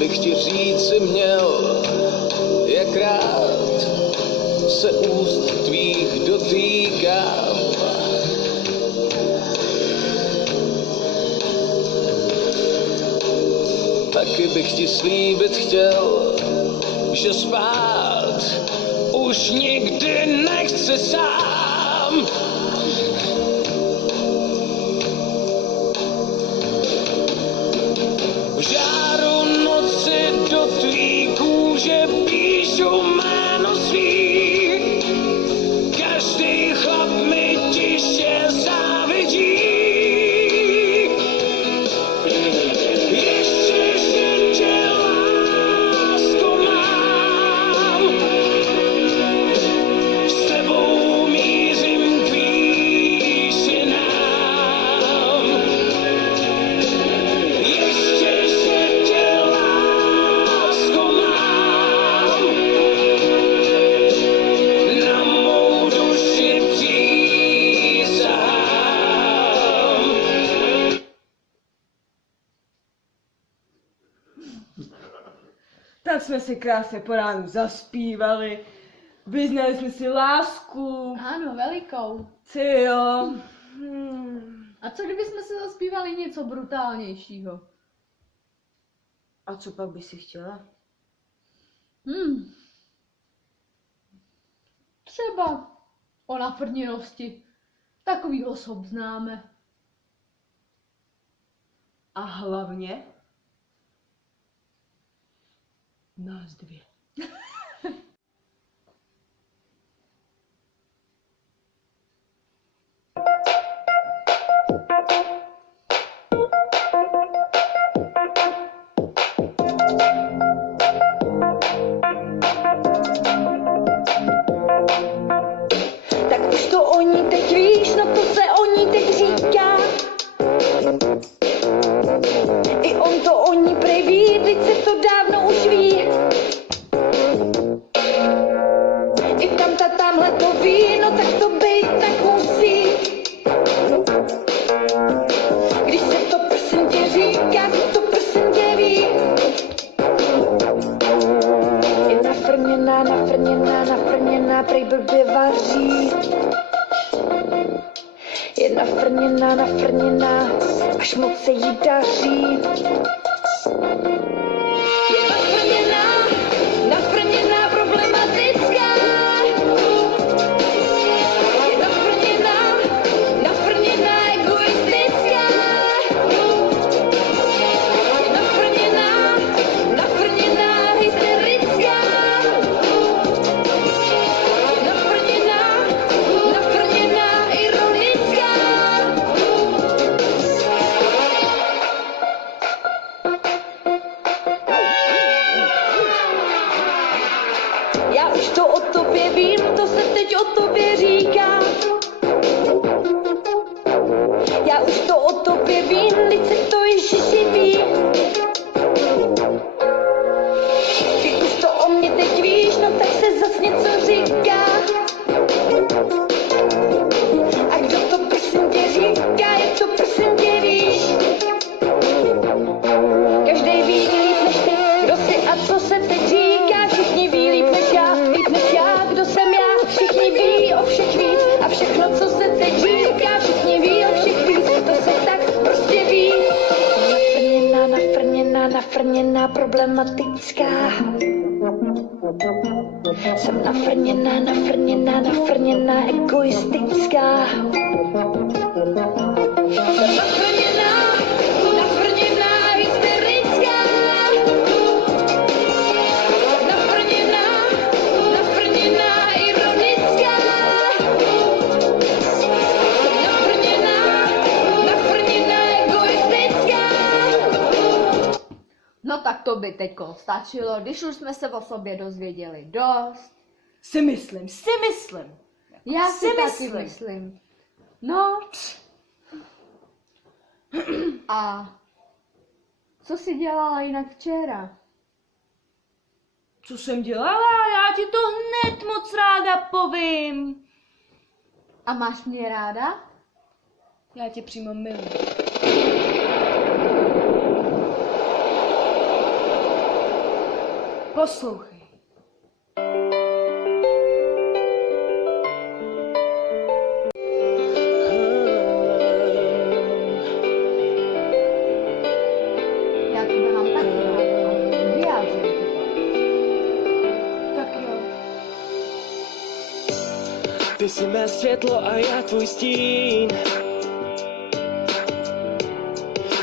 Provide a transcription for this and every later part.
bych ti říci měl, jak rád se úst tvých dotýkám. Taky bych ti slíbit chtěl, že spát už nikdy nechci sám. V žáru noci do tvý kůže píšu jméno svý. Každý chlap mi tiše závidí. Ještě, že tě lásko mám, s tebou mířím k výšinám. Ještě, že tě lásko mám, na mou duši přísahám. Tak jsme si krásně po ránu zaspívali, vyznali jsme si lásku. Ano, velikou. Ty jo. A co kdybychom si zaspívali něco brutálnějšího? A co pak by si chtěla? Třeba o nafrněnosti. Takový osob známe. A hlavně nás dvě. Tak už to o ní teď víš, no to se o ní teď říká. I on to o ní prej ví, teď se to dávno už ví. I tamhle to ví, no tak to bejt tak musí. Když se to prosím tě říká, se to prosím tě ví. Je nafrněná, nafrněná, nafrněná, prej blbě vaří. Je nafrněná, nafrněná, až moc se jí daří. Je nafrněná, nafrněná, problematická. Je nafrněná, nafrněná, egoistická. Je nafrněná, nafrněná, hysterická. Je nafrněná, nafrněná, ironická. Já už to o tobě vím, to se teď o tobě říká. Já už to o tobě vím, teď se to Ježiši ví. Ty už to o mě teď víš, no tak se zas něco říká. A kdo to prosím tě říká, jak to prosím tě víš. Každý ví líp než ty, kdo jsi a co se teď říká. Všichni ví líp než já, kdo jsem já. Všichni ví o všech víc a všechno, co se teď říká. Všichni ví o všech víc, to se tak prostě ví. Nafrněná, nafrněná, nafrněná, problematická. Jsem nafrněná, nafrněná, nafrněná, egoistická. Jsem nafrněná, nafrněná, hysterická. Jsem nafrněná, nafrněná, ironická. Jsem nafrněná, nafrněná, egoistická. No tak to by teďko stačilo, když už jsme se o sobě dozvěděli dost. Si myslím. Já si taky myslím. myslím. No. A co jsi dělala jinak včera? Co jsem dělala? Já ti to hned moc ráda povím. A máš mě ráda? Já tě přímo miluji. Poslouchej. Já tebe mám taky rád, ale vyjádřím ti to. Tak jo. Ty jsi mé světlo a já tvůj stín.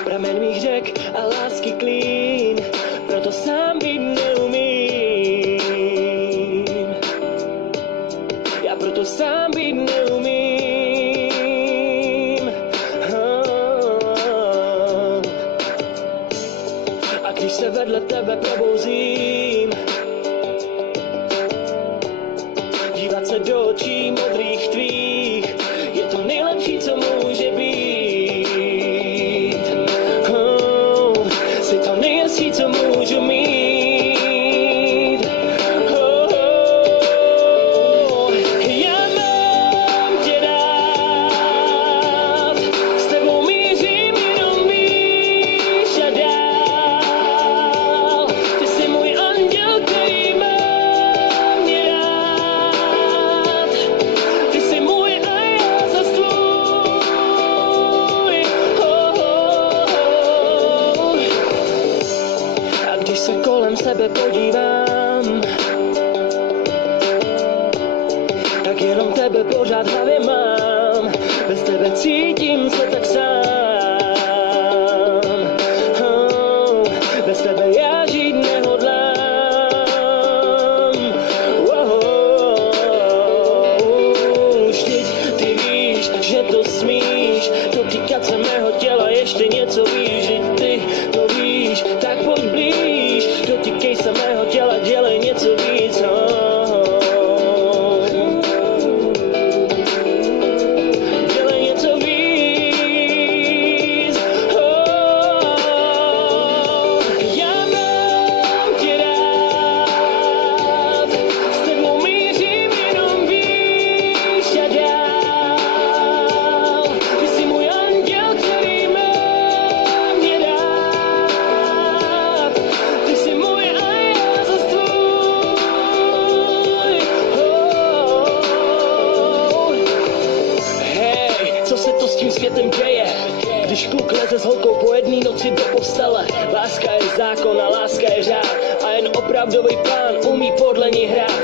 Pramen mých řek a lásky klín, proto sám být neumím. Já proto sám být neumím. A když se vedle tebe probouzím, dívat se do očí modrých tvých, je to nejlepší, co může být. Jsi to nejhezčí, co můžu mít. Já mám tě rád, s tebou mířím jenom výš a dál. Ty jsi můj anděl, který mám mě rád. Ty jsi můj a já zas tvůj. A když se kolem sebe podívám, tak jenom tebe pořád v hlavě mám. Bez tebe cítím se tak sám. Bez tebe já žít nehodlám. Vždyť ty víš, že to smíš dotýkat se mého těla, ještě něco víš. Vždyť ty to víš, tak pojď blíž. Dotýkej se mého těla, dělej něco víc. Dělej něco víc. Já mám tě rád, s tebou mířím jenom výš a dál. Ty jsi můj anděl, který mám mě rád. Ty jsi můj a já zas tvůj. Hej, co se to s tím světem děje? Když kluk leze s holkou po jedné noci do postele. Láska je zákon a láska je řád, a jen opravdový pán umí podle ní hrát.